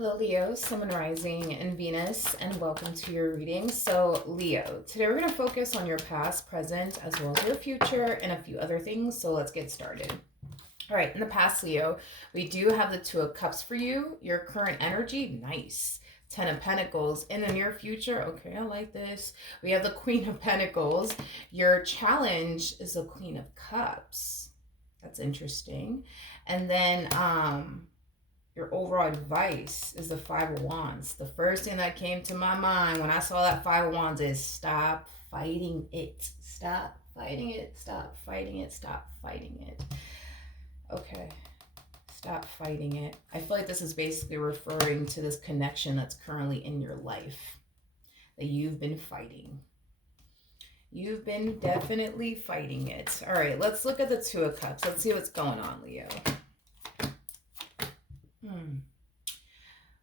Hello, Leo, Sun Rising, and Venus, and welcome to your reading. So, Leo, today we're going to focus on your past, present, as well as your future, and a few other things. So, let's get started. All right, in the past, Leo, we do have the Two of Cups for you. Your current energy, nice. Ten of Pentacles. In the near future, okay, I like this. We have the Queen of Pentacles. Your challenge is the Queen of Cups. That's interesting. And then, your overall advice is the Five of Wands. The first thing that came to my mind when I saw that Five of Wands is stop fighting it. Stop fighting it. Stop fighting it. Stop fighting it. Okay. Stop fighting it. I feel like this is basically referring to this connection that's currently in your life that you've been fighting. You've been definitely fighting it. All right, let's look at the Two of Cups. Let's see what's going on, Leo.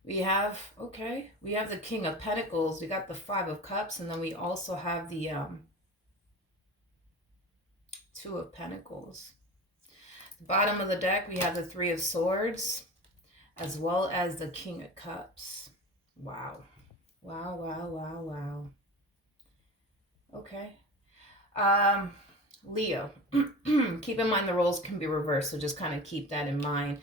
We have the King of Pentacles, we got the Five of Cups, and then we also have the Two of Pentacles. The bottom of the deck, we have the Three of Swords, as well as the King of Cups. Wow. Wow, wow, wow, wow. Okay. Leo, keep in mind the roles can be reversed, so just kind of keep that in mind.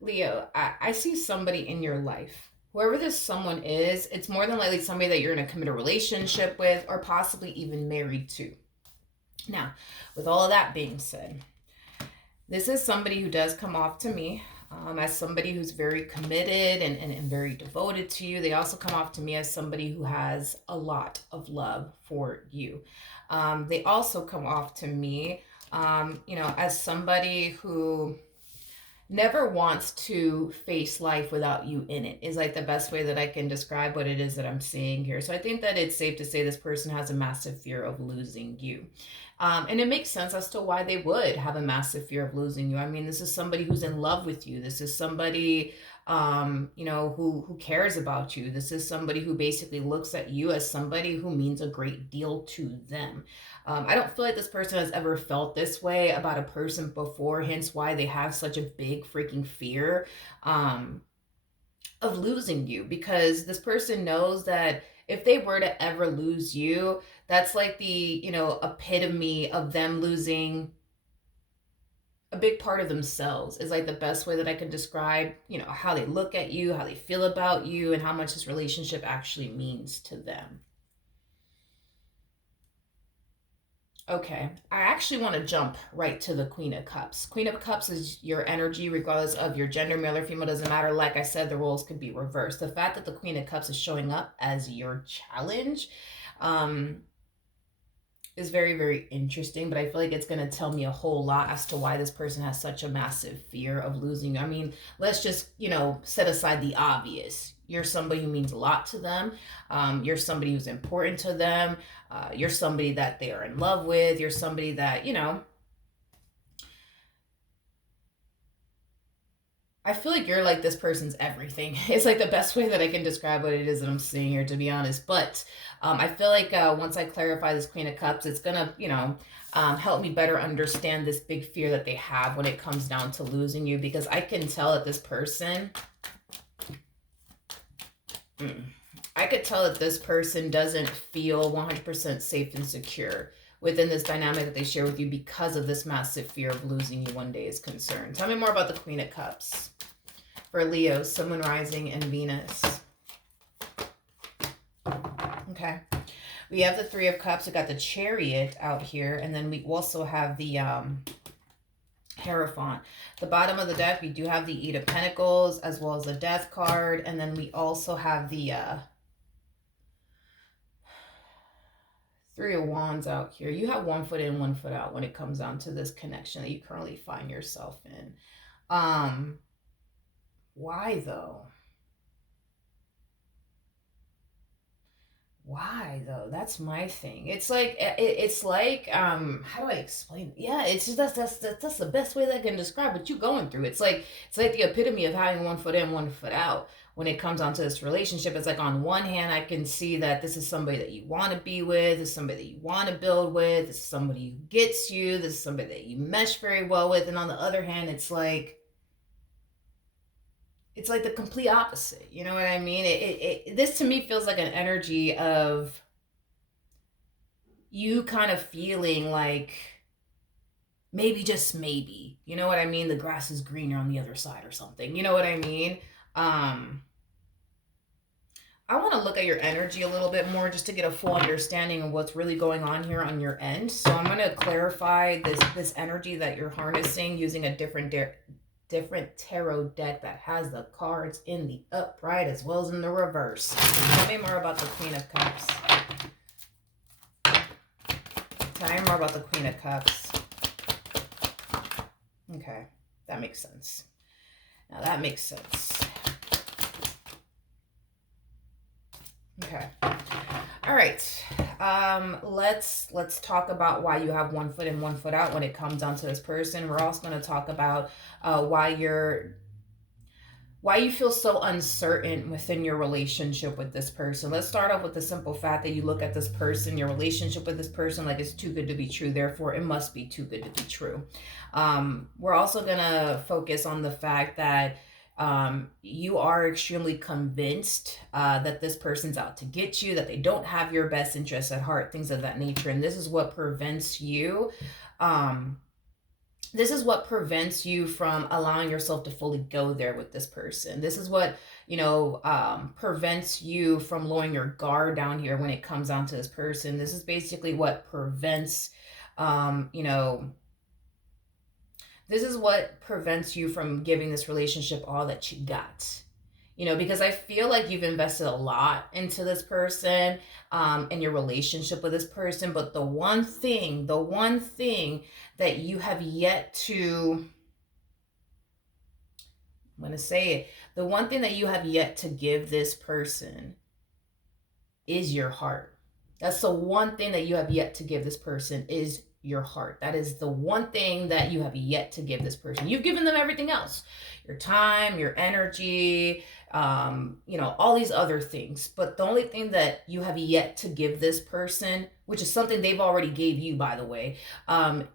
Leo, I see somebody in your life. Whoever this someone is, it's more than likely somebody that you're in a committed relationship with or possibly even married to. Now, with all of that being said, this is somebody who does come off to me as somebody who's very committed and very devoted to you. They also come off to me as somebody who has a lot of love for you. They also come off to me, as somebody who never wants to face life without you in it is like the best way that I can describe what it is that I'm seeing here. So I think that it's safe to say this person has a massive fear of losing you. And it makes sense as to why they would have a massive fear of losing you. I mean, this is somebody who's in love with you. This is somebody, who cares about you. This is somebody who basically looks at you as somebody who means a great deal to them. I don't feel like this person has ever felt this way about a person before, hence why they have such a big freaking fear of losing you, because this person knows that if they were to ever lose you, that's like the, epitome of them losing a big part of themselves. Is like the best way that I can describe, how they look at you, how they feel about you, and how much this relationship actually means to them. Okay, I actually want to jump right to the Queen of Cups. Queen of Cups is your energy, regardless of your gender, male or female, doesn't matter. Like I said, the roles could be reversed. The fact that the Queen of Cups is showing up as your challenge is very, very interesting, but I feel like it's going to tell me a whole lot as to why this person has such a massive fear of losing you. I mean, let's just, set aside the obvious. You're somebody who means a lot to them. You're somebody who's important to them. You're somebody that they are in love with. You're somebody that, I feel like you're like this person's everything. It's like the best way that I can describe what it is that I'm seeing here, to be honest. But I feel like once I clarify this Queen of Cups, it's going to, help me better understand this big fear that they have when it comes down to losing you. Because I can tell that this person, I could tell that this person doesn't feel 100% safe and secure within this dynamic that they share with you because of this massive fear of losing you one day is concerned. Tell me more about the Queen of Cups for Leo, Sun, Rising, and Venus. Okay. We have the Three of Cups. We got the Chariot out here. And then we also have the Hierophant. The bottom of the deck, we do have the Eight of Pentacles as well as the Death card. And then we also have the Three of Wands out here. You have one foot in, one foot out when it comes down to this connection that you currently find yourself in. Why though? Why though? That's my thing. It's like how do I explain it? Yeah, it's just that's the best way that I can describe what you're going through. It's like the epitome of having one foot in, one foot out. When it comes onto this relationship, it's like on one hand, I can see that this is somebody that you want to be with, this is somebody that you want to build with, this is somebody who gets you, this is somebody that you mesh very well with. And on the other hand, it's like it's like the complete opposite. You know what I mean? This to me feels like an energy of you kind of feeling like maybe, just maybe, you know what I mean? The grass is greener on the other side or something. You know what I mean? Um, I want to look at your energy a little bit more just to get a full understanding of what's really going on here on your end. So I'm going to clarify this energy that you're harnessing using a different tarot deck that has the cards in the upright as well as in the reverse. Tell me more about the Queen of Cups. Tell me more about the Queen of Cups. Okay, that makes sense. Now that makes sense. Okay. All right. Let's talk about why you have one foot in, one foot out when it comes down to this person. We're also going to talk about why you feel so uncertain within your relationship with this person. Let's start off with the simple fact that you look at this person, your relationship with this person, like it's too good to be true. Therefore, it must be too good to be true. We're also going to focus on the fact that you are extremely convinced that this person's out to get you, that they don't have your best interests at heart, things of that nature. And this is what prevents you. This is what prevents you from allowing yourself to fully go there with this person. This is what, prevents you from lowering your guard down here when it comes down to this person. This is basically what prevents, this is what prevents you from giving this relationship all that you got. Because I feel like you've invested a lot into this person, in your relationship with this person. But the one thing that you have yet to, I'm going to say it, the one thing that you have yet to give this person is your heart. That's the one thing that you have yet to give this person is your heart. That is the one thing that you have yet to give this person. You've given them everything else, your time, your energy, all these other things. But the only thing that you have yet to give this person, which is something they've already gave you, by the way,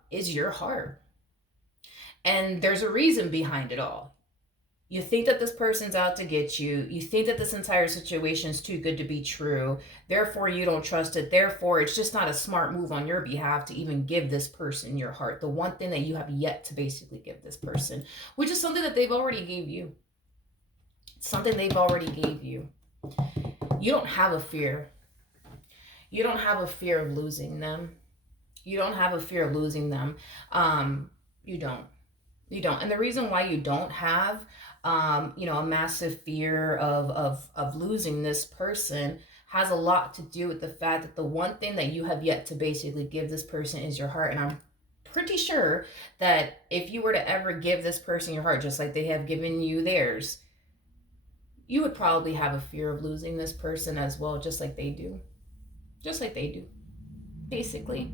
is your heart. And there's a reason behind it all. You think that this person's out to get you. You think that this entire situation is too good to be true. Therefore, you don't trust it. Therefore, it's just not a smart move on your behalf to even give this person your heart. The one thing that you have yet to basically give this person, which is something that they've already gave you. Something they've already gave you. You don't have a fear. You don't have a fear of losing them. You don't have a fear of losing them. You don't. You don't. And the reason why you don't have, a massive fear of losing this person has a lot to do with the fact that the one thing that you have yet to basically give this person is your heart. And I'm pretty sure that if you were to ever give this person your heart, just like they have given you theirs, you would probably have a fear of losing this person as well, just like they do. Just like they do. Basically.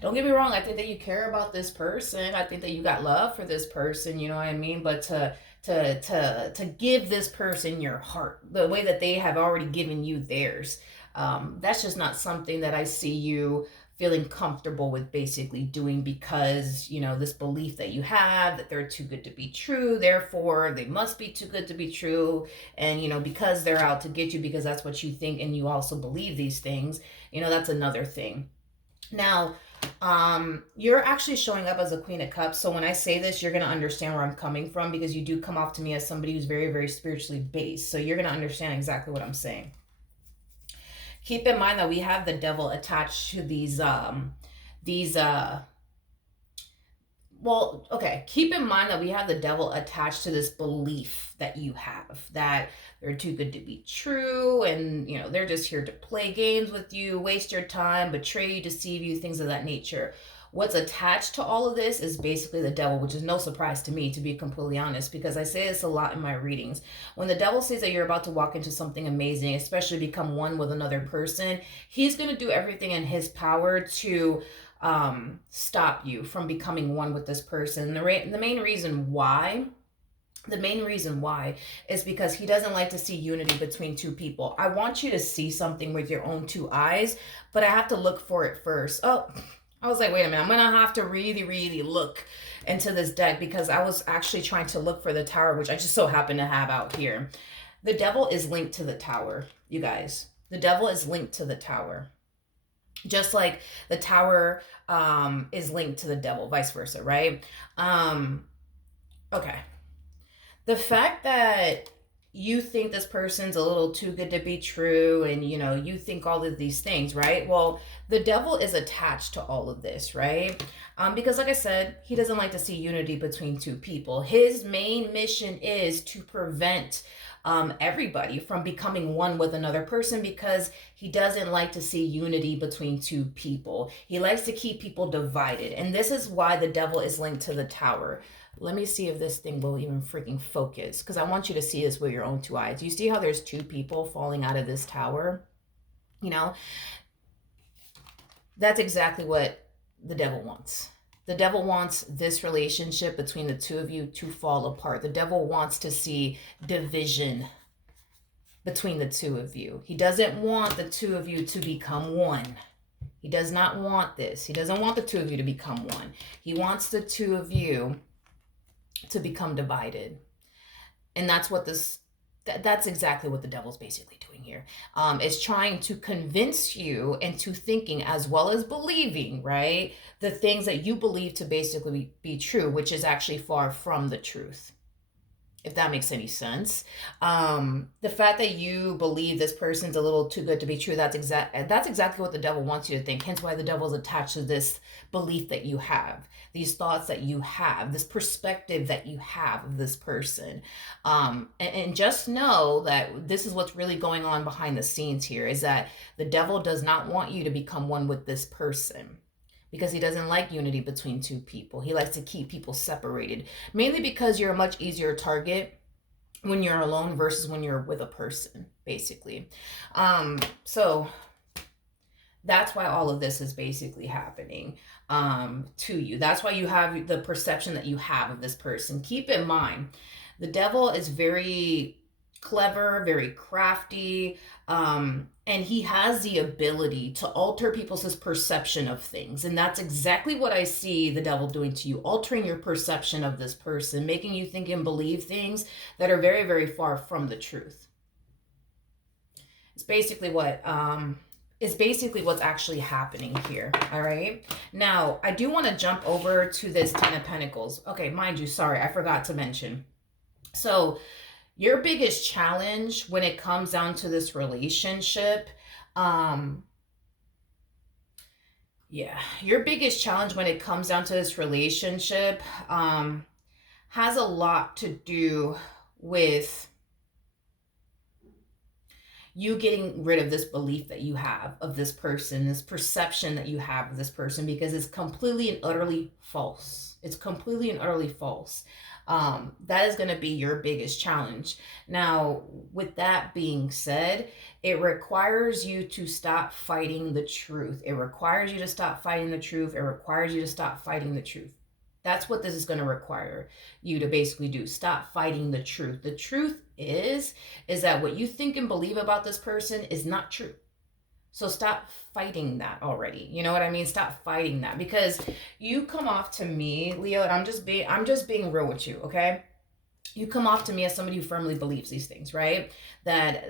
Don't get me wrong, I think that you care about this person. I think that you got love for this person, you know what I mean? But to give this person your heart, the way that they have already given you theirs, that's just not something that I see you feeling comfortable with basically doing, because this belief that you have that they're too good to be true, therefore they must be too good to be true, and because they're out to get you, because that's what you think and you also believe these things, that's another thing. Now, you're actually showing up as a Queen of Cups. So when I say this, you're going to understand where I'm coming from, because you do come off to me as somebody who's very, very spiritually based. So you're going to understand exactly what I'm saying. Keep in mind that we have the devil attached to keep in mind that we have the devil attached to this belief that you have, that they're too good to be true, and they're just here to play games with you, waste your time, betray you, deceive you, things of that nature. What's attached to all of this is basically the devil, which is no surprise to me, to be completely honest, because I say this a lot in my readings. When the devil says that you're about to walk into something amazing, especially become one with another person, he's going to do everything in his power to stop you from becoming one with this person. The main reason why is because he doesn't like to see unity between two people. I want you to see something with your own two eyes, but I have to look for it first. Oh, I was like, wait a minute, I'm gonna have to really, really look into this deck because I was actually trying to look for the tower, which I just so happen to have out here. The devil is linked to the tower, you guys. The devil is linked to the tower. Just like the tower is linked to the devil, vice versa, right? Okay. The fact that you think this person's a little too good to be true and you think all of these things, right? Well, the devil is attached to all of this, right? Because like I said, he doesn't like to see unity between two people. His main mission is to prevent everybody from becoming one with another person because he doesn't like to see unity between two people. He likes to keep people divided, and this is why the devil is linked to the tower. Let me see if this thing will even freaking focus, because I want you to see this with your own two eyes. You see how there's two people falling out of this tower? You know, that's exactly what the devil wants. The devil wants this relationship between the two of you to fall apart. The devil wants to see division between the two of you. He doesn't want the two of you to become one. He does not want this. He doesn't want the two of you to become one. He wants the two of you to become divided. And that's exactly what the devil's basically doing here. Is trying to convince you into thinking as well as believing, right, the things that you believe to basically be true, which is actually far from the truth, if that makes any sense. The fact that you believe this person's a little too good to be true, that's exactly what the devil wants you to think. Hence why the devil's attached to this belief that you have, these thoughts that you have, this perspective that you have of this person. And just know that this is what's really going on behind the scenes here, is that the devil does not want you to become one with this person, because he doesn't like unity between two people. He likes to keep people separated, mainly because you're a much easier target when you're alone versus when you're with a person, basically. So that's why all of this is basically happening to you. That's why you have the perception that you have of this person. Keep in mind, the devil is very clever, very crafty, and he has the ability to alter people's perception of things. And that's exactly what I see the devil doing to you, altering your perception of this person, making you think and believe things that are very, very far from the truth. It's basically what's actually happening here. All right. Now, I do want to jump over to this Ten of Pentacles. Okay, mind you, sorry, I forgot to mention. So your biggest challenge when it comes down to this relationship, your biggest challenge when it comes down to this relationship has a lot to do with you getting rid of this belief that you have of this person, this perception that you have of this person, because it's completely and utterly false. It's completely and utterly false. That is going to be your biggest challenge. Now, with that being said, it requires you to stop fighting the truth. It requires you to stop fighting the truth. It requires you to stop fighting the truth. That's what this is going to require you to basically do. Stop fighting the truth. The truth is that what you think and believe about this person is not true. So stop fighting that already. You know what I mean? Stop fighting that, because you come off to me, Leo, and I'm just being real with you, okay? You come off to me as somebody who firmly believes these things, right? That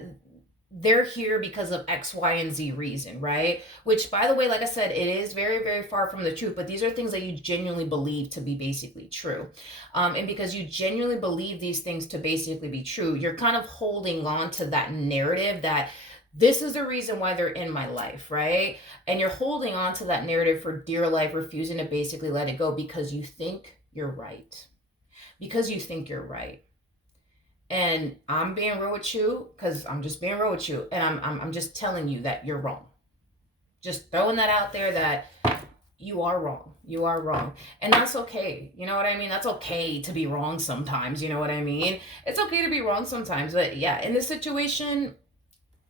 they're here because of X, Y, and Z reason, right? Which, by the way, like I said, it is very, very far from the truth, but these are things that you genuinely believe to be basically true. And because you genuinely believe these things to basically be true, you're kind of holding on to that narrative that this is the reason why they're in my life, right? And you're holding on to that narrative for dear life, refusing to basically let it go because you think you're right. Because you think you're right. And I'm being real with you, because I'm just being real with you. And I'm just telling you that you're wrong. Just throwing that out there that you are wrong. You are wrong. And that's okay. You know what I mean? That's okay to be wrong sometimes. You know what I mean? It's okay to be wrong sometimes. But yeah, in this situation,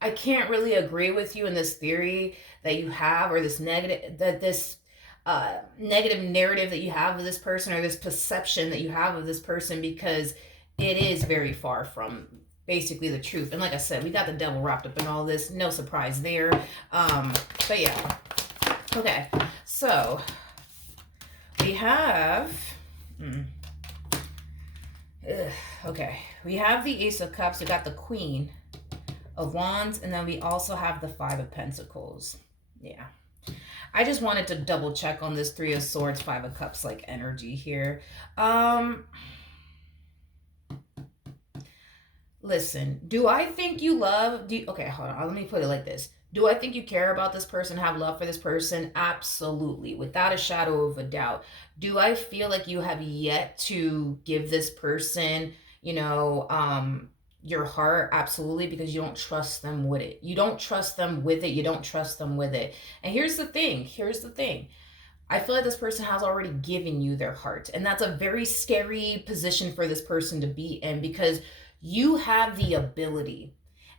I can't really agree with you in this theory that you have, or this negative narrative that you have of this person, or this perception that you have of this person, because it is very far from basically the truth. And like I said, we got the devil wrapped up in all this. No surprise there. But yeah, Okay, so we have. Mm, okay, we have the Ace of Cups. We got the Queen of Wands, and then we also have the Five of Pentacles. Yeah. I just wanted to double check on this Three of Swords, Five of Cups like energy here. Um Listen, do I think you love okay, hold on. Let me put it like this. Do I think you care about this person, have love for this person? Absolutely, without a shadow of a doubt. Do I feel like you have yet to give this person, you know, your heart? Absolutely, because you don't trust them with it. You don't trust them with it. You don't trust them with it. And here's the thing. Here's the thing. I feel like this person has already given you their heart. And that's a very scary position for this person to be in, because you have the ability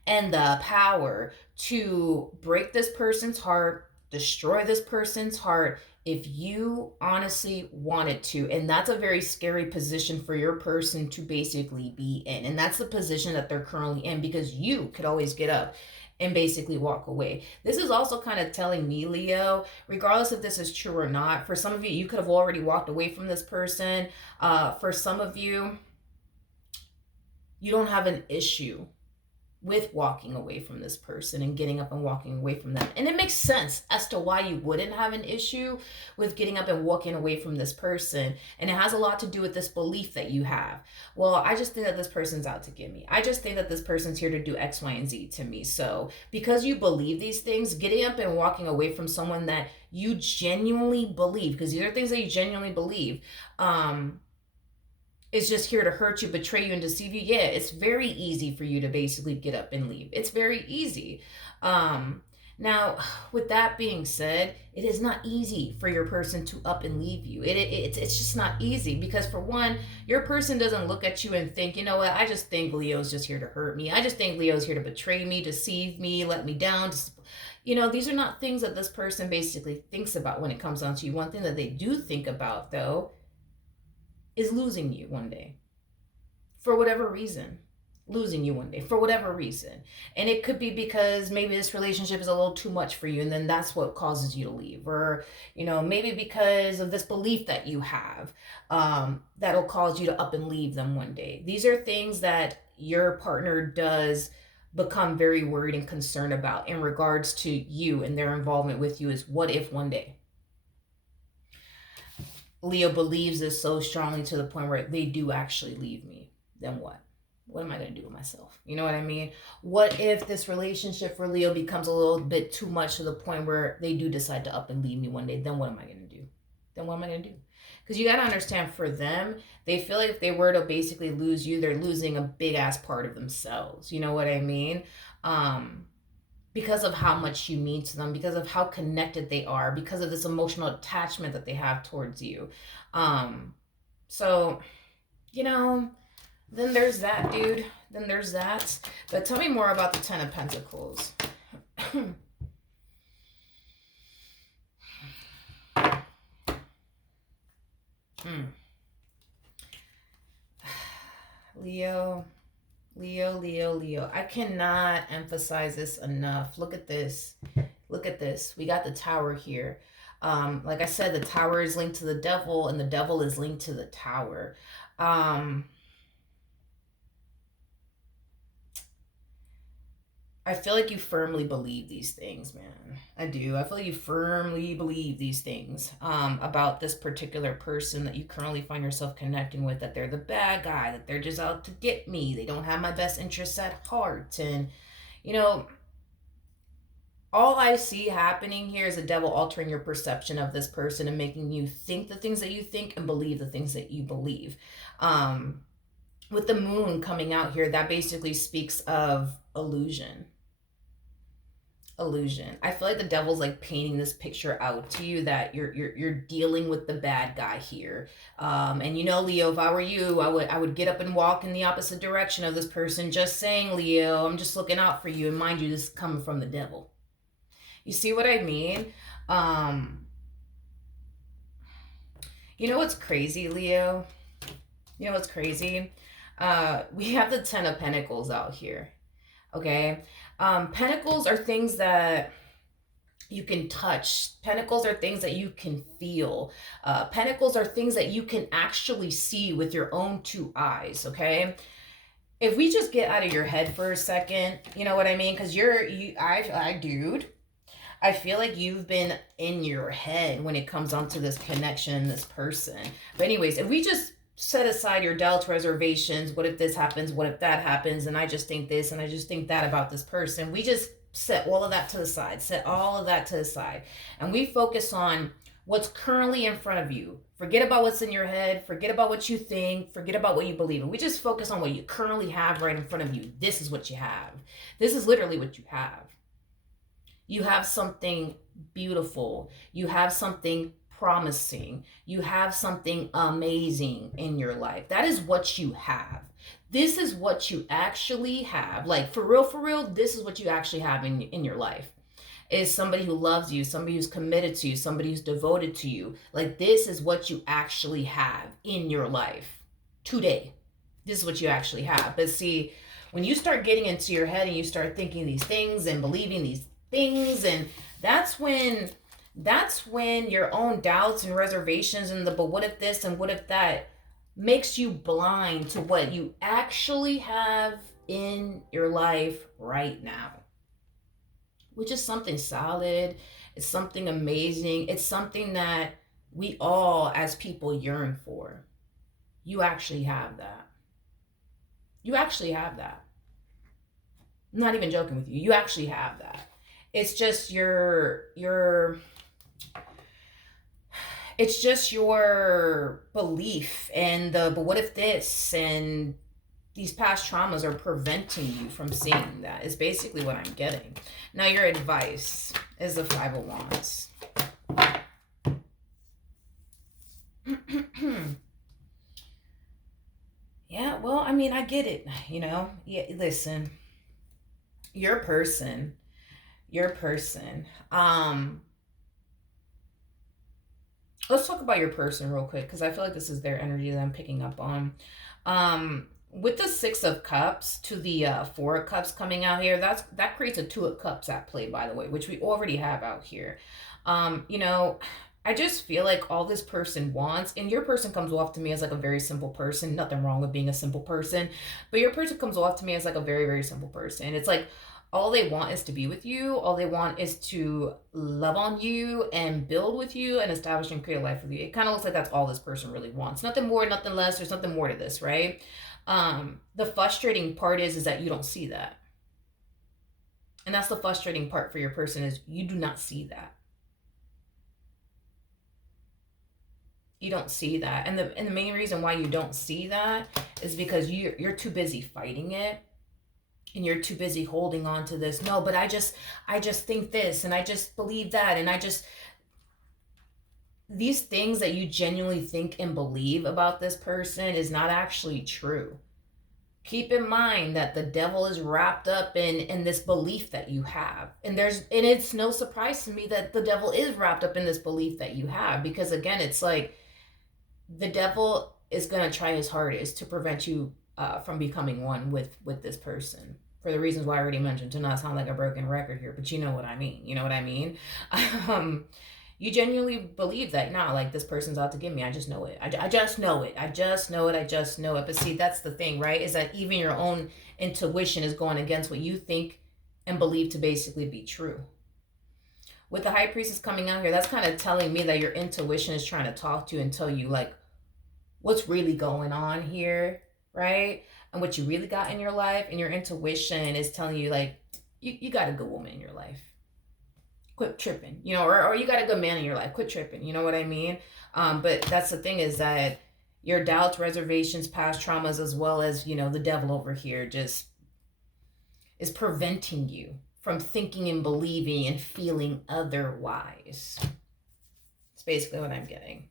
and the power to break this person's heart, destroy this person's heart, if you honestly wanted to. And that's a very scary position for your person to basically be in. And that's the position that they're currently in, because you could always get up and basically walk away. This is also kind of telling me, Leo, regardless if this is true or not, for some of you, you could have already walked away from this person. For some of you, you don't have an issue with walking away from this person and getting up and walking away from them. And it makes sense as to why you wouldn't have an issue with getting up and walking away from this person. And it has a lot to do with this belief that you have. Well, I just think that this person's out to get me. I just think that this person's here to do X, Y, and Z to me. So because you believe these things, getting up and walking away from someone that you genuinely believe, because these are things that you genuinely believe, is just here to hurt you, betray you, and deceive you, yeah, it's very easy for you to basically get up and leave. It's very easy. Now, with that being said, it is not easy for your person to up and leave you. It's just not easy, because for one, your person doesn't look at you and think, you know what, I just think Leo's just here to hurt me. I just think Leo's here to betray me, deceive me, let me down. You know, these are not things that this person basically thinks about when it comes down to you. One thing that they do think about, though, is losing you one day for whatever reason. Losing you one day for whatever reason. And it could be because maybe this relationship is a little too much for you, and then that's what causes you to leave. Or, you know, maybe because of this belief that you have, that'll cause you to up and leave them one day. These are things that your partner does become very worried and concerned about in regards to you and their involvement with you. Is what if one day Leo believes this so strongly to the point where they do actually leave me, then what? What am I going to do with myself? You know what I mean? What if this relationship for Leo becomes a little bit too much to the point where they do decide to up and leave me one day? Then what am I going to do? Then what am I going to do? Because you got to understand, for them, they feel like if they were to basically lose you, they're losing a big ass part of themselves. You know what I mean? Because of how much you mean to them, because of how connected they are, because of this emotional attachment that they have towards you. So, you know, then there's that, dude. Then there's that. But tell me more about the Ten of Pentacles. Leo, Leo, Leo, Leo. I cannot emphasize this enough. Look at this. Look at this. We got the Tower here. Like I said, the Tower is linked to the Devil, and the Devil is linked to the Tower. I feel like you firmly believe these things, man. I do. I feel like you firmly believe these things about this particular person that you currently find yourself connecting with, that they're the bad guy, that they're just out to get me. They don't have my best interests at heart. And, you know, all I see happening here is the devil altering your perception of this person and making you think the things that you think and believe the things that you believe. With the moon coming out here, that basically speaks of illusion. Illusion. I feel like the devil's like painting this picture out to you that you're dealing with the bad guy here. And you know, Leo, if I were you, I would get up and walk in the opposite direction of this person. Just saying, Leo, I'm just looking out for you. And mind you, this is coming from the devil. You see what I mean? You know what's crazy, Leo? You know what's crazy? We have the Ten of Pentacles out here. Okay? Pentacles are things that you can touch. Pentacles are things that you can feel. Pentacles are things that you can actually see with your own two eyes, okay? If we just get out of your head for a second, you know what I mean? Because dude, I feel like you've been in your head when it comes onto this connection, this person. But anyways, if we just set aside your doubts, reservations, what if this happens, what if that happens, and I just think this and I just think that about this person, we just set all of that to the side, set all of that to the side, and we focus on what's currently in front of you. Forget about what's in your head, forget about what you think, forget about what you believe in. We just focus on what you currently have right in front of you. This is what you have. This is literally what you have. You have something beautiful. You have something promising. You have something amazing in your life. That is what you have. This is what you actually have. Like, for real, this is what you actually have in your life. Is somebody who loves you, somebody who's committed to you, somebody who's devoted to you. Like, this is what you actually have in your life today. This is what you actually have. But see, when you start getting into your head and you start thinking these things and believing these things, and that's when your own doubts and reservations and the but what if this and what if that makes you blind to what you actually have in your life right now, which is something solid. It's something amazing. It's something that we all as people yearn for. You actually have that. You actually have that. I'm not even joking with you. You actually have that. It's just it's just your belief and the but what if this and these past traumas are preventing you from seeing that is basically what I'm getting. Now your advice is the Five of Wands. Yeah, well, I mean, I get it, you know. Yeah, listen. Your person. Let's talk about your person real quick because I feel like this is their energy that I'm picking up on. With the Six of Cups to the Four of Cups coming out here, that creates a Two of Cups at play, by the way, which we already have out here. You know, I just feel like all this person wants, and your person comes off to me as like a very simple person. Nothing wrong with being a simple person, but your person comes off to me as like a very, very simple person. It's like all they want is to be with you. All they want is to love on you and build with you and establish and create a life with you. It kind of looks like that's all this person really wants. Nothing more, nothing less. There's nothing more to this, right? The frustrating part is that you don't see that. And that's the frustrating part for your person is you do not see that. You don't see that. And the main reason why you don't see that is because you're too busy fighting it. And you're too busy holding on to this. No, but I just think this and I just believe that and these things that you genuinely think and believe about this person is not actually true. Keep in mind that the devil is wrapped up in this belief that you have. And it's no surprise to me that the devil is wrapped up in this belief that you have, because again, it's like the devil is going to try his hardest to prevent you from becoming one with this person, for the reasons why I already mentioned, to not sound like a broken record here, but you know what I mean. You know what I mean? You genuinely believe that, nah, like this person's out to get me. I just know it. I just know it. I just know it. I just know it. But see, that's the thing, right? Is that even your own intuition is going against what you think and believe to basically be true. With the High Priestess coming out here, that's kind of telling me that your intuition is trying to talk to you and tell you like what's really going on here, right? And what you really got in your life, and your intuition is telling you like you got a good woman in your life, quit tripping, you know, or you got a good man in your life, quit tripping, you know what I mean? But that's the thing, is that your doubts, reservations, past traumas, as well as, you know, the devil over here just is preventing you from thinking and believing and feeling otherwise. It's basically what I'm getting.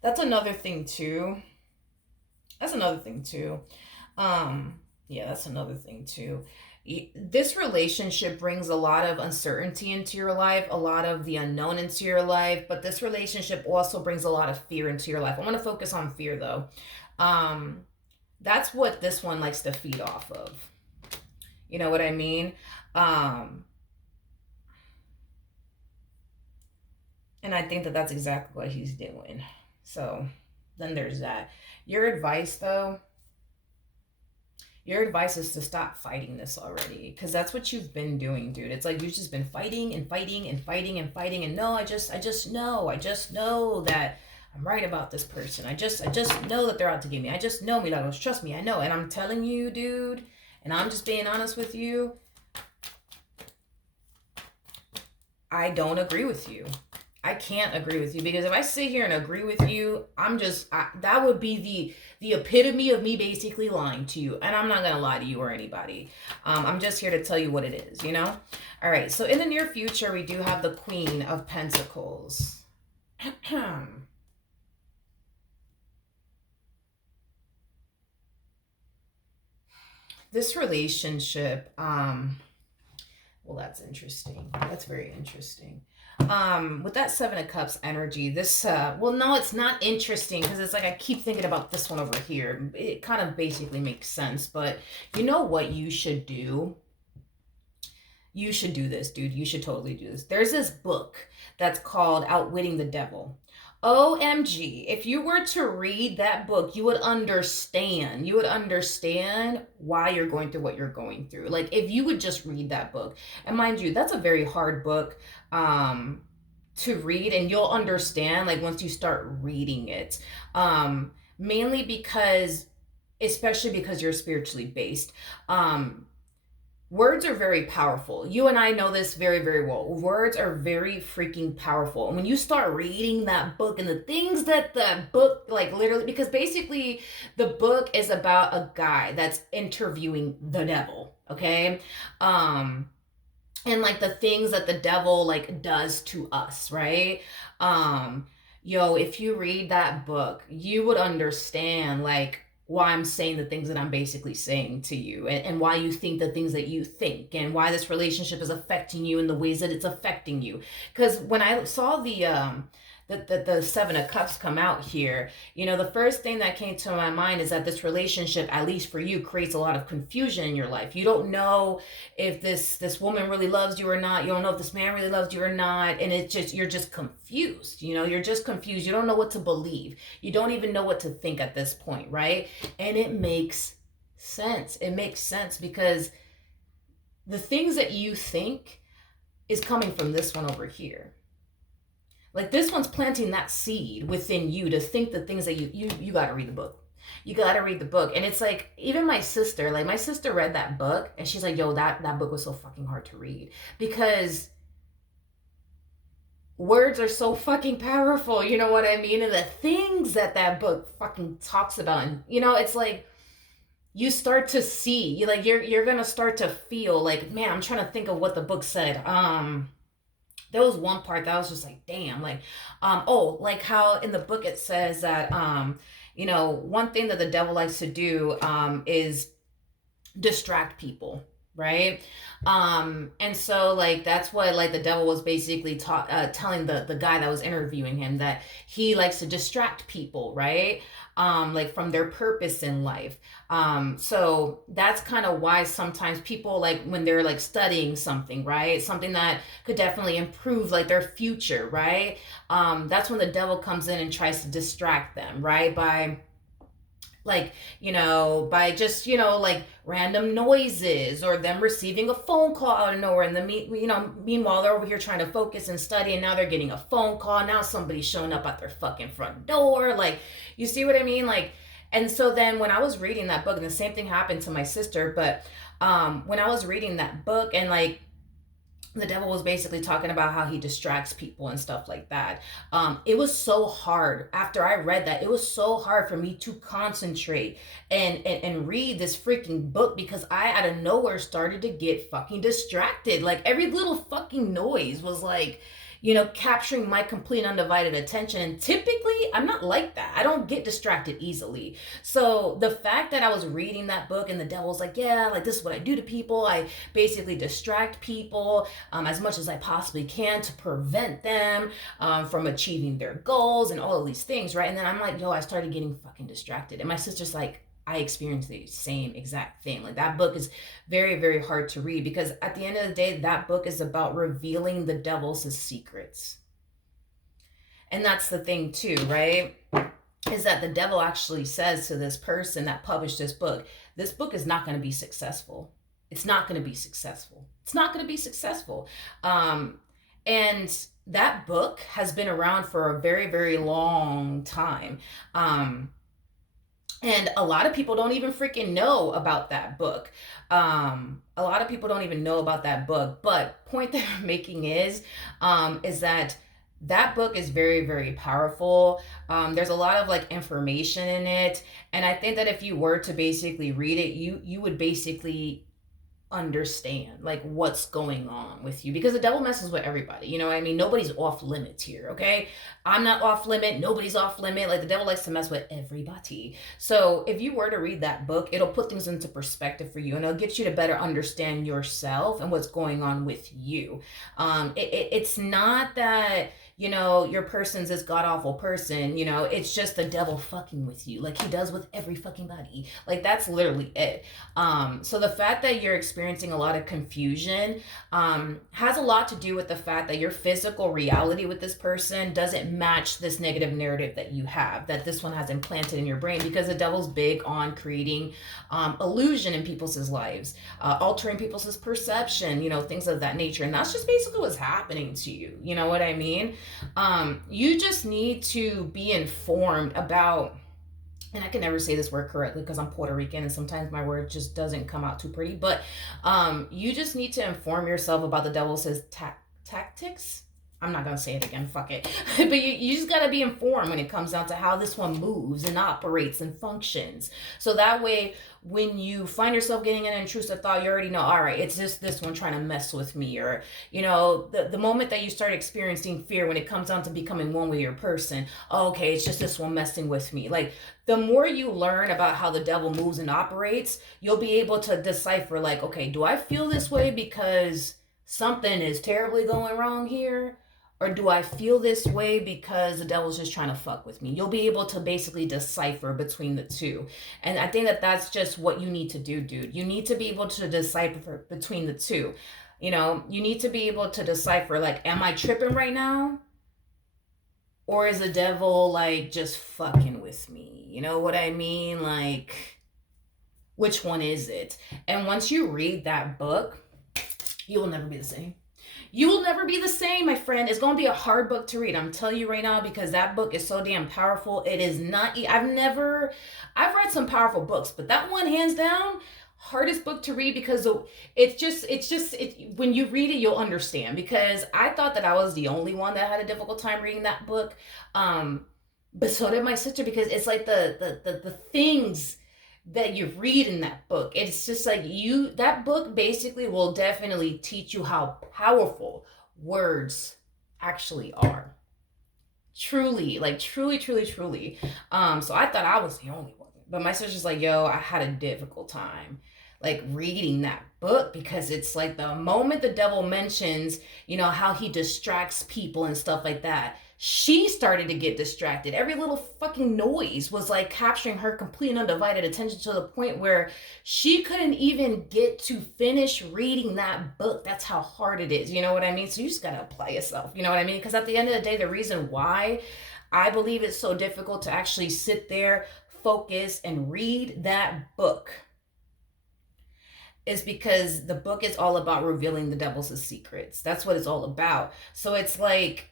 That's another thing too. Yeah, that's another thing too. This relationship brings a lot of uncertainty into your life, a lot of the unknown into your life, but this relationship also brings a lot of fear into your life. I want to focus on fear though. That's what this one likes to feed off of. You know what I mean? And I think that that's exactly what he's doing. So then there's that. Your advice, though, your advice is to stop fighting this already, because that's what you've been doing, dude. It's like you've just been fighting and fighting and fighting and fighting. And no, I just know that I'm right about this person. I just know that they're out to get me. I just know, Milagros, trust me, I know. And I'm telling you, dude, and I'm just being honest with you, I don't agree with you. I can't agree with you, because if I sit here and agree with you, that would be the epitome of me basically lying to you, and I'm not gonna lie to you or anybody. I'm just here to tell you what it is, you know. All right. So in the near future, we do have the Queen of Pentacles. This relationship, well, that's interesting. That's very interesting. With that Seven of Cups energy, this well, no, it's not interesting, because it's like I keep thinking about this one over here. It kind of basically makes sense, but you know what you should do? You should do this, dude. You should totally do this. There's this book that's called Outwitting the Devil. OMG, if you were to read that book, you would understand. You would understand why you're going through what you're going through. Like, if you would just read that book. And mind you, that's a very hard book to read, and you'll understand, like, once you start reading it. Mainly because, especially because you're spiritually based. Words are very powerful. You and I know this very, very well. Words are very freaking powerful. And when you start reading that book and the things that the book, like, literally, because basically the book is about a guy that's interviewing the devil, okay? Um, and like the things that the devil like does to us, right? Um, if you read that book, you would understand like why I'm saying the things that I'm basically saying to you, and why you think the things that you think, and why this relationship is affecting you in the ways that it's affecting you. Because when I saw the Seven of Cups come out here, the first thing that came to my mind is that this relationship, at least for you, creates a lot of confusion in your life. You don't know if this woman really loves you or not. You don't know if this man really loves you or not, and you're just confused. You're just confused. You don't know what to believe. You don't even know what to think at this point, right? And it makes sense. It makes sense, because the things that you think is coming from this one over here. Like, this one's planting that seed within you to think the things that you got to read the book. You got to read the book. And it's like, even my sister read that book, and she's like, yo, that book was so fucking hard to read, because words are so fucking powerful, you know what I mean? And the things that book fucking talks about, and it's like, you start to see, you're gonna start to feel like, man, I'm trying to think of what the book said. There was one part that I was just like, damn, like, like how in the book it says that, one thing that the devil likes to do is distract people, right? And so like that's what like the devil was basically telling the guy that was interviewing him, that he likes to distract people, right? Like from their purpose in life. So that's kind of why sometimes people, like when they're like studying something, right, something that could definitely improve like their future, right, that's when the devil comes in and tries to distract them, right, by like, by just, like random noises, or them receiving a phone call out of nowhere, and meanwhile they're over here trying to focus and study, and now they're getting a phone call. Now somebody's showing up at their fucking front door. Like, you see what I mean? Like, and so then when I was reading that book, and the same thing happened to my sister, but when I was reading that book, and like the devil was basically talking about how he distracts people and stuff like that. It was so hard after I read that. It was so hard for me to concentrate and read this freaking book, because I out of nowhere started to get fucking distracted. Like, every little fucking noise was like, capturing my complete undivided attention. And typically, I'm not like that. I don't get distracted easily. So the fact that I was reading that book, and the devil's like, yeah, like, this is what I do to people. I basically distract people as much as I possibly can to prevent them from achieving their goals and all of these things, right? And then I'm like, yo, I started getting fucking distracted. And my sister's like, I experienced the same exact thing. Like, that book is very, very hard to read, because at the end of the day, that book is about revealing the devil's secrets. And that's the thing too, right? Is that the devil actually says to this person that published this book is not going to be successful. It's not going to be successful. It's not going to be successful. And that book has been around for a very, very long time. And a lot of people don't even freaking know about that book. A lot of people don't even know about that book. But point that I'm making is that that book is very, very powerful. There's a lot of like information in it, and I think that if you were to basically read it, you would basically understand like what's going on with you, because the devil messes with everybody, you know what I mean? Nobody's off limits here, okay? I'm not off limit, nobody's off limit. Like the devil likes to mess with everybody. So if you were to read that book, it'll put things into perspective for you, and it'll get you to better understand yourself and what's going on with you. It's not that, you know, your person's this god awful person, you know, it's just the devil fucking with you like he does with every fucking body. Like that's literally it. So the fact that you're experiencing a lot of confusion has a lot to do with the fact that your physical reality with this person doesn't match this negative narrative that you have, that this one has implanted in your brain, because the devil's big on creating illusion in people's lives, altering people's perception, you know, things of that nature. And that's just basically what's happening to you. You know what I mean? You just need to be informed about, and I can never say this word correctly because I'm Puerto Rican and sometimes my word just doesn't come out too pretty, but you just need to inform yourself about the devil's tactics. I'm not going to say it again, fuck it. But you just got to be informed when it comes down to how this one moves and operates and functions. So that way, when you find yourself getting an intrusive thought, you already know, all right, it's just this one trying to mess with me. Or, you know, the moment that you start experiencing fear when it comes down to becoming one with your person, oh, okay, it's just this one messing with me. Like, the more you learn about how the devil moves and operates, you'll be able to decipher, like, okay, do I feel this way because something is terribly going wrong here? Or do I feel this way because the devil's just trying to fuck with me? You'll be able to basically decipher between the two. And I think that that's just what you need to do, dude. You need to be able to decipher between the two. You know, you need to be able to decipher, like, am I tripping right now? Or is the devil, like, just fucking with me? You know what I mean? Like, which one is it? And once you read that book, you will never be the same. You will never be the same, my friend. It's going to be a hard book to read. I'm telling you right now, because that book is so damn powerful. It is not, I've read some powerful books, but that one, hands down, hardest book to read, because when you read it, you'll understand. Because I thought that I was the only one that had a difficult time reading that book. But so did my sister, because it's like the things that you read in that book. It's just like that book basically will definitely teach you how powerful words actually are. Truly, like truly, truly, truly. So I thought I was the only one. But my sister's like, yo, I had a difficult time like reading that book, because it's like the moment the devil mentions, you know, how he distracts people and stuff like that, she started to get distracted. Every little fucking noise was like capturing her complete and undivided attention, to the point where she couldn't even get to finish reading that book. That's how hard it is. You know what I mean? So you just got to apply yourself. You know what I mean? Because at the end of the day, the reason why I believe it's so difficult to actually sit there, focus, and read that book is because the book is all about revealing the devil's secrets. That's what it's all about. So it's like,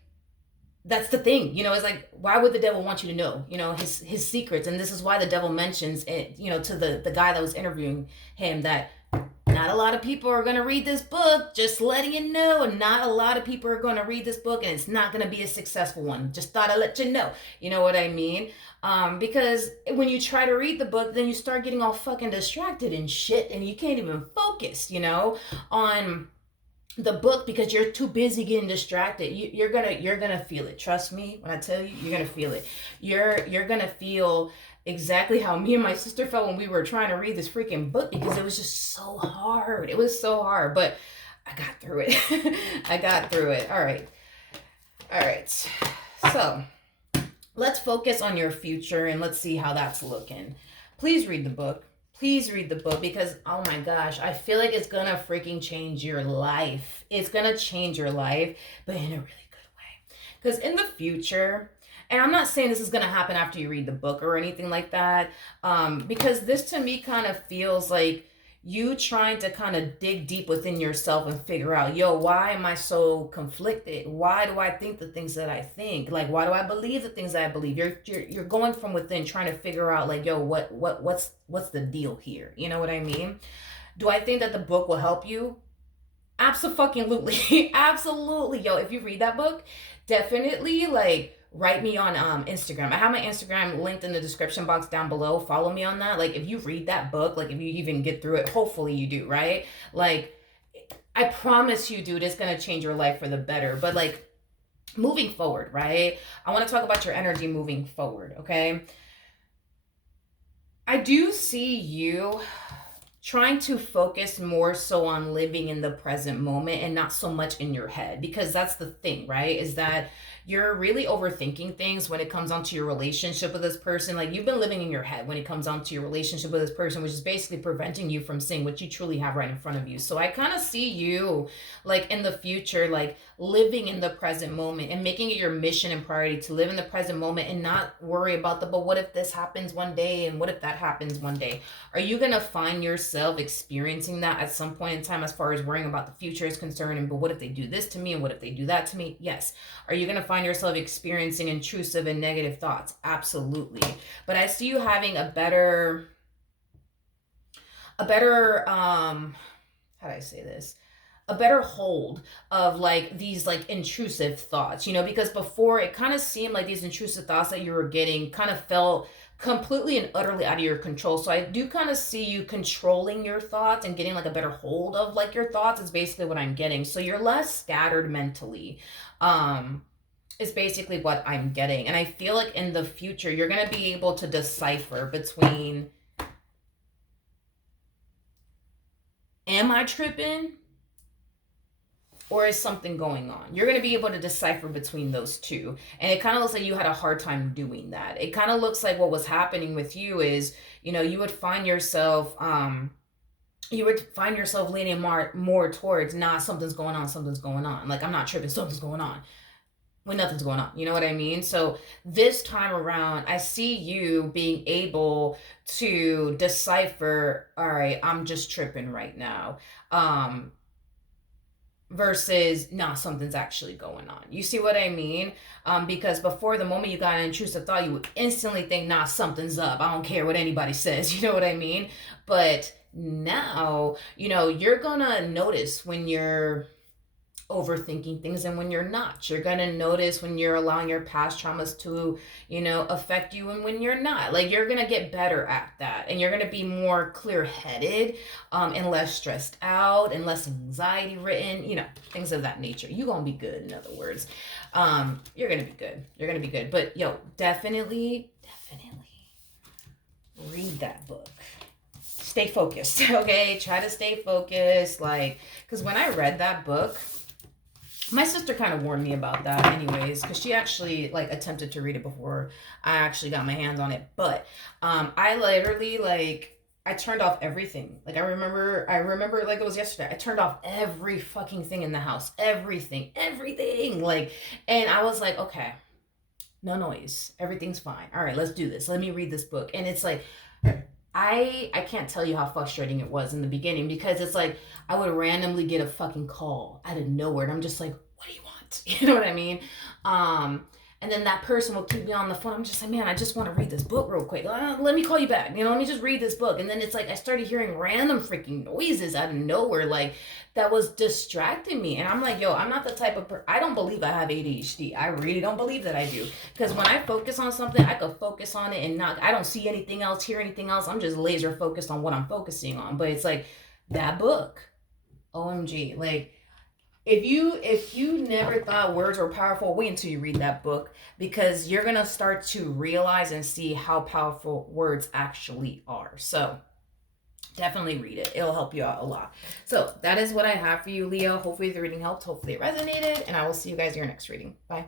that's the thing, you know, it's like, why would the devil want you to know, you know, his secrets? And this is why the devil mentions it, you know, to the guy that was interviewing him, that not a lot of people are going to read this book, just letting you know. And not a lot of people are going to read this book, and it's not going to be a successful one. Just thought I'd let you know. You know what I mean? Because when you try to read the book, then you start getting all fucking distracted and shit, and you can't even focus, you know, on the book, because you're too busy getting distracted. You're gonna feel it. Trust me when I tell you, you're gonna feel it. You're gonna feel exactly how me and my sister felt when we were trying to read this freaking book, because it was just so hard. It was so hard, but I got through it. I got through it. All right. So let's focus on your future and let's see how that's looking. Please read the book. Please read the book, because, oh my gosh, I feel like it's going to freaking change your life. It's going to change your life, but in a really good way. Because in the future, and I'm not saying this is going to happen after you read the book or anything like that, because this to me kind of feels like you trying to kind of dig deep within yourself and figure out, yo, why am I so conflicted? Why do I think the things that I think? Like, why do I believe the things that I believe? You're going from within, trying to figure out, like, yo, what's the deal here? You know what I mean? Do I think that the book will help you? Absolutely. Absolutely. Yo, if you read that book, definitely like write me on Instagram. I have my Instagram linked in the description box down below. Follow me on that. Like if you read that book, like if you even get through it, hopefully you do, right? Like I promise you, dude, it's gonna change your life for the better. But like moving forward, right? I want to talk about your energy moving forward, okay? I do see you trying to focus more so on living in the present moment and not so much in your head, because that's the thing, right? Is that you're really overthinking things when it comes onto your relationship with this person. Like you've been living in your head when it comes onto your relationship with this person, which is basically preventing you from seeing what you truly have right in front of you. So I kind of see you like in the future, like living in the present moment and making it your mission and priority to live in the present moment and not worry about but what if this happens one day and what if that happens one day? Are you going to find yourself experiencing that at some point in time as far as worrying about the future is concerned? And but what if they do this to me and what if they do that to me? Yes. Are you going to find yourself experiencing intrusive and negative thoughts? Absolutely. But I see you having a better how do I say this? A better hold of like these like intrusive thoughts, because before it kind of seemed like these intrusive thoughts that you were getting kind of felt completely and utterly out of your control. So I do kind of see you controlling your thoughts and getting like a better hold of like your thoughts is basically what I'm getting. So you're less scattered mentally. Is basically what I'm getting. And I feel like in the future you're going to be able to decipher between, am I tripping or is something going on? You're going to be able to decipher between those two. And it kind of looks like you had a hard time doing that. It kind of looks like what was happening with you is, you would find yourself leaning more towards, nah, something's going on. Like, I'm not tripping, something's going on. When nothing's going on. You know what I mean? So this time around, I see you being able to decipher, all right, I'm just tripping right now. Versus, nah, something's actually going on. You see what I mean? Because before, the moment you got an intrusive thought, you would instantly think, nah, something's up. I don't care what anybody says. You know what I mean? But now, you're gonna notice when you're overthinking things and when you're not. You're gonna notice when you're allowing your past traumas to affect you and when you're not. Like you're gonna get better at that, and you're gonna be more clear-headed, and less stressed out and less anxiety ridden, things of that nature. You're gonna be good, in other words. You're gonna be good. But yo, definitely read that book. Stay focused. Okay, try to stay focused. Like, because when I read that book, my sister kind of warned me about that anyways, because she actually like attempted to read it before I actually got my hands on it. But I literally I turned off everything. Like I remember like it was yesterday. I turned off every fucking thing in the house. Everything. Like, and I was like, okay, no noise. Everything's fine. All right, let's do this. Let me read this book. And it's like, I can't tell you how frustrating it was in the beginning, because it's like I would randomly get a fucking call out of nowhere and I'm just like, what do you want? You know what I mean? And then that person will keep me on the phone. I'm just like, man, I just want to read this book real quick. Let me call you back. Let me just read this book. And then it's like I started hearing random freaking noises out of nowhere, like that was distracting me. And I'm like, yo, I'm not the type of I don't believe I have ADHD. I really don't believe that I do. Because when I focus on something, I could focus on it and I don't see anything else, hear anything else. I'm just laser focused on what I'm focusing on. But it's like that book, OMG, like. If you never thought words were powerful, wait until you read that book, because you're going to start to realize and see how powerful words actually are. So definitely read it. It'll help you out a lot. So that is what I have for you, Leo. Hopefully the reading helped. Hopefully it resonated. And I will see you guys in your next reading. Bye.